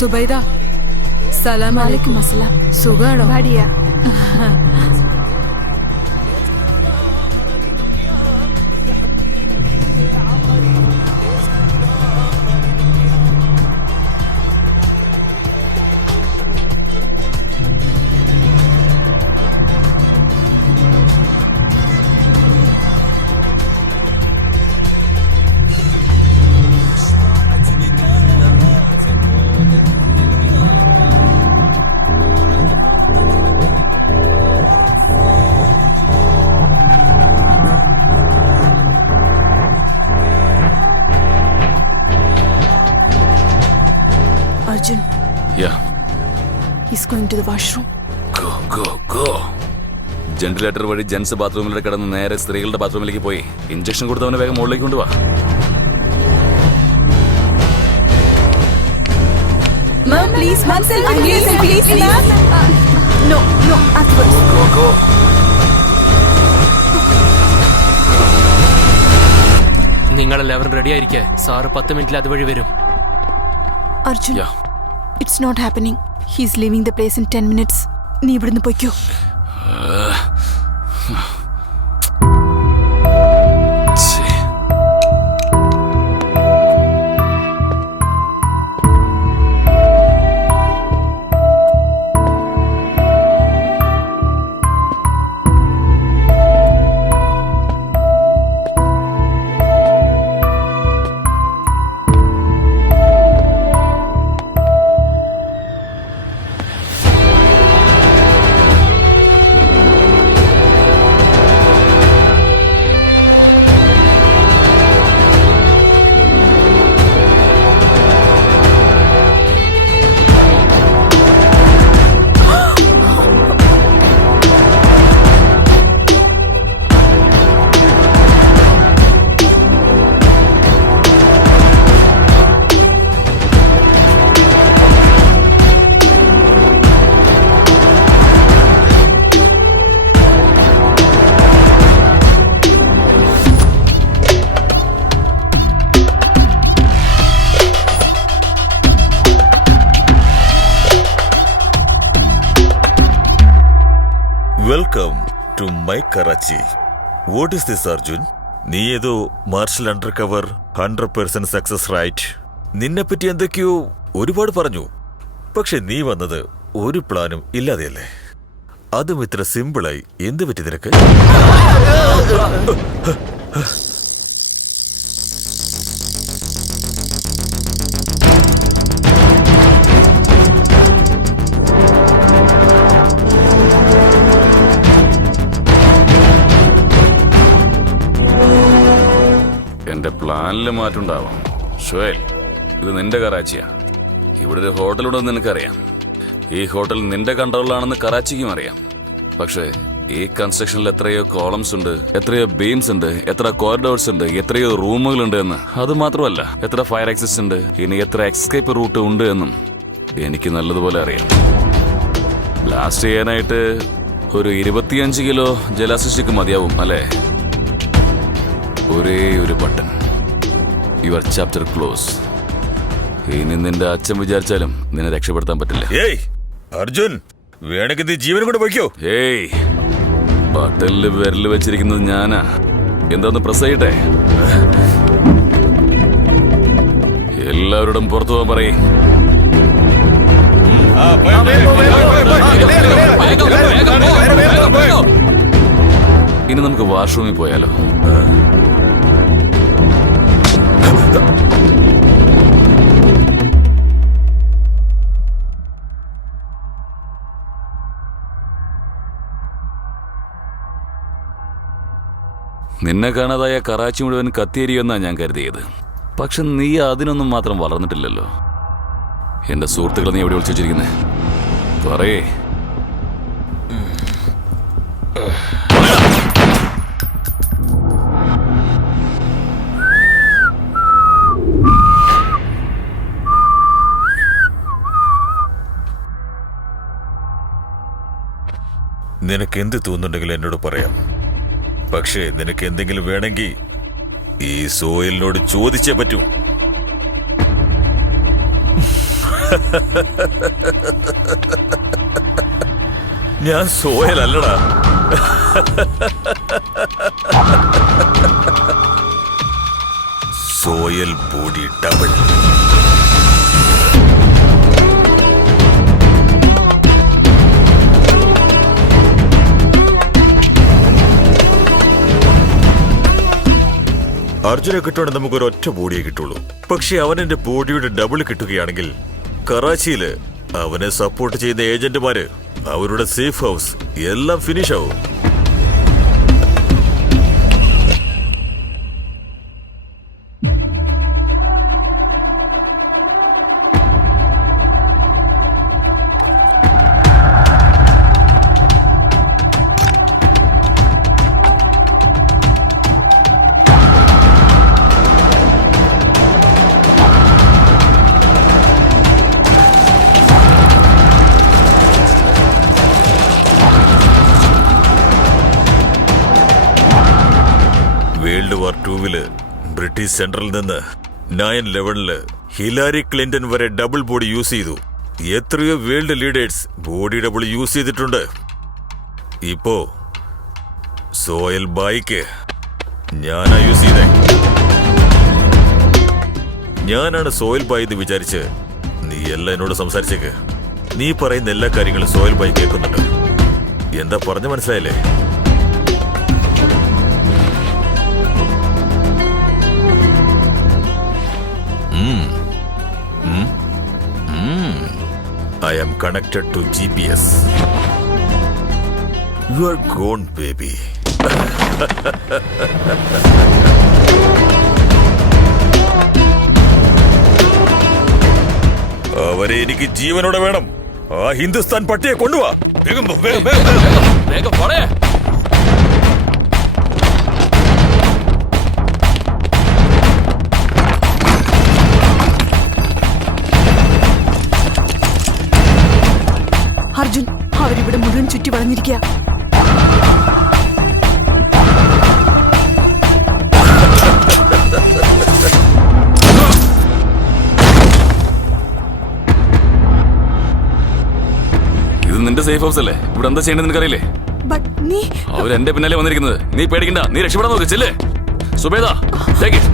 സുബൈദ, സലാം അലൈക്കും. അസ്സലാം. സുഖാണോ? Bhatia. Arjun. Yeah. He's going to the washroom. Go. ജെന്റിലേറ്റർ വഴി ജെൻസ് ബാത്റൂമിലേക്ക് കിടന്ന് നേരെ സ്ത്രീകളുടെ ബാത്റൂമിലേക്ക് പോയി ഇഞ്ചക്ഷൻ കൊടുത്തവനെ വേഗം മുകളിലേക്ക് കൊണ്ടുപോവാ. Ma'am, please, ma'am, please. No, afterwards. Go. നിങ്ങളെല്ലാവരും റെഡി ആയിരിക്കെ. സാറ് 10 മിനിറ്റിൽ അതുവഴി വരും. Arjun, Yeah. it's not happening. He's leaving the place in 10 minutes. നീ ഇവിടുന്ന് പോയിക്കോ. Welcome to my Karachi. What is this Arjun? നീ ഏതോ marshal under cover 100% success right. നിന്നെപ്പറ്റി എന്തൊക്കെയോ ഒരുപാട് പറഞ്ഞു. പക്ഷെ നീ വന്നത് ഒരു പ്ലാനും ഇല്ലാതെയല്ലേ? അതും ഇത്ര സിമ്പിളായി എന്ത് പറ്റി നിനക്ക്? എന്റെ പ്ലാനില് മാറ്റുണ്ടാവാം. ഷുവേൽ, ഇത് നിന്റെ കറാച്ചിയാ. ഇവിടെ ഒരു ഹോട്ടലുണ്ടെന്ന് നിനക്കറിയാം. ഈ ഹോട്ടൽ നിന്റെ കൺട്രോളിലാണെന്ന് കറാച്ചിക്കും അറിയാം. പക്ഷേ ഈ കൺസ്ട്രക്ഷനിൽ എത്രയോ കോളംസ് ഉണ്ട്, എത്രയോ ബീംസ് ഉണ്ട്, എത്ര കോറിഡോർസ് ഉണ്ട്, എത്രയോ റൂമുകളുണ്ട് എന്ന്. അത് മാത്രമല്ല, എത്ര ഫയർ എക്സിസ് ഉണ്ട്, ഇനി എത്ര എക്സ്കേപ്പ് റൂട്ട് ഉണ്ട് എന്നും എനിക്ക് നല്ലതുപോലെ അറിയാം. ബ്ലാസ്റ്റ് ചെയ്യാനായിട്ട് ഒരു 25 കിലോ ജലാസിസ്റ്റിക് മതിയാവും അല്ലേ? ഒരേ ഒരു ബട്ടൺ. Your chapter close. ഇനി നിന്റെ അച്ഛൻ വിചാരിച്ചാലും നിന്നെ രക്ഷപ്പെടുത്താൻ പറ്റില്ല. ഏയ് അർജുൻ, വേണമെങ്കിൽ നീ ജീവനും കൂടെ പോയിക്കോ. ഏയ്, ബട്ടണില് വിരല് വെച്ചിരിക്കുന്നത് ഞാനാ. എന്താന്ന് പ്രസ് ചെയ്യട്ടെ? എല്ലാവരോടും പുറത്തു പോകാൻ പറയേ. ഇനി നമുക്ക് വാഷ്റൂമിൽ പോയാലോ? നിന്നെ കാണാതായ കറാച്ചി മുഴുവൻ കത്തിയേരിയെന്നാ ഞാൻ കരുതിയത്. പക്ഷെ നീ അതിനൊന്നും മാത്രം വളർന്നിട്ടില്ലല്ലോ. എന്റെ സുഹൃത്തുക്കളെ നീ എവിടെ വിളിച്ചു വെച്ചിരിക്കുന്നേ? പറയേ. നിനക്ക് എന്ത് തോന്നുന്നുണ്ടെങ്കിലും എന്നോട് പറയാം. പക്ഷേ നിനക്ക് എന്തെങ്കിലും വേണമെങ്കിൽ ഈ സോയിലിനോട് ചോദിച്ചേ പറ്റൂ. ഞാൻ സോയൽ അല്ലടാ. Soil body double. അർജുനെ കിട്ടുവാണെങ്കിൽ നമുക്കൊരു ഒറ്റ ബോഡിയെ കിട്ടുള്ളൂ. പക്ഷെ അവൻ എന്റെ ബോഡിയുടെ ഡബിൾ കിട്ടുകയാണെങ്കിൽ കറാച്ചിയില് അവനെ സപ്പോർട്ട് ചെയ്യുന്ന ഏജന്റുമാര്, അവരുടെ സേഫ് ഹൗസ് എല്ലാം ഫിനിഷ് ആവും. വേൾഡ് വാർ 2 ബ്രിട്ടീഷ് സെൻട്രലിൽ നിന്ന് 9/11 ഹിലാരി ക്ലിന്റൺ വരെ ഡബിൾ ബോഡി യൂസ് ചെയ്തു. എത്രയോ world leaders body double use ചെയ്തിട്ടുണ്ട്. ഇപ്പോ സോയൽ ബായിക്ക് ഞാനാ യൂസ് ചെയ്തേ. ഞാനാണ് സോയൽ ബായി എന്ന് വിചാരിച്ച് നീ എല്ലാം എന്നോട് സംസാരിച്ചേക്ക്. നീ പറയുന്ന എല്ലാ കാര്യങ്ങളും സോയൽ ബായി കേൾക്കുന്നുണ്ട്. എന്താ പറഞ്ഞു മനസ്സിലായില്ലേ? I am connected to GPS. You are gone, baby. അവരെ എനിക്ക് ജീവനോടെ വേണം. ആ ഹിന്ദുസ്ഥാൻ പട്ടിയെ കൊണ്ടുവാ. വേഗം പോ, വേഗം, വേഗം, വേഗം. വേഗം പോടേ. അർജുൻ, അവരിവിടെ മുഴുവൻ ചുറ്റി വളഞ്ഞിരിക്കുക. ഇത് നിന്റെ സേഫ് ഹൗസ് അല്ലേ? ഇവിടെ എന്താ ചെയ്യേണ്ടത് നിനക്കറിയില്ലേ? അവരെന്റെ പിന്നാലെ വന്നിരിക്കുന്നത്. നീ പേടിക്കണ്ട, നീ രക്ഷപ്പെടാൻ നോക്ക്. ചെല്ലേ സുബേദ, take it.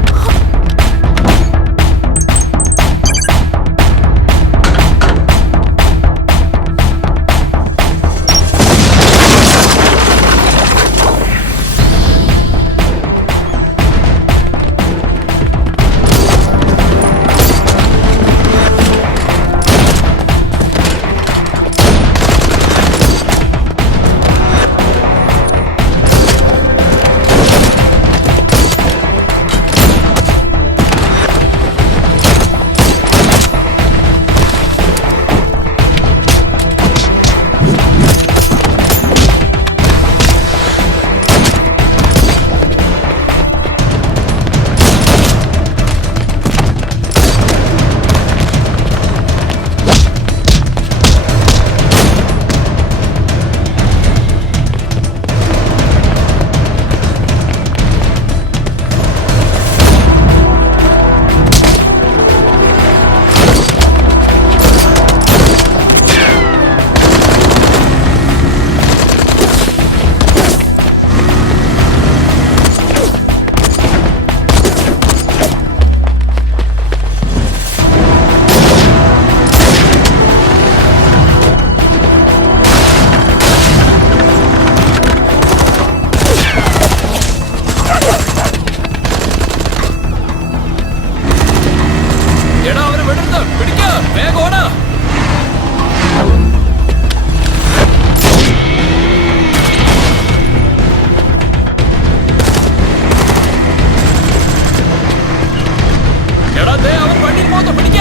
എടാ, ദേ അവൻ വണ്ടിയിൽ പോകുന്നു, പിടിക്ക.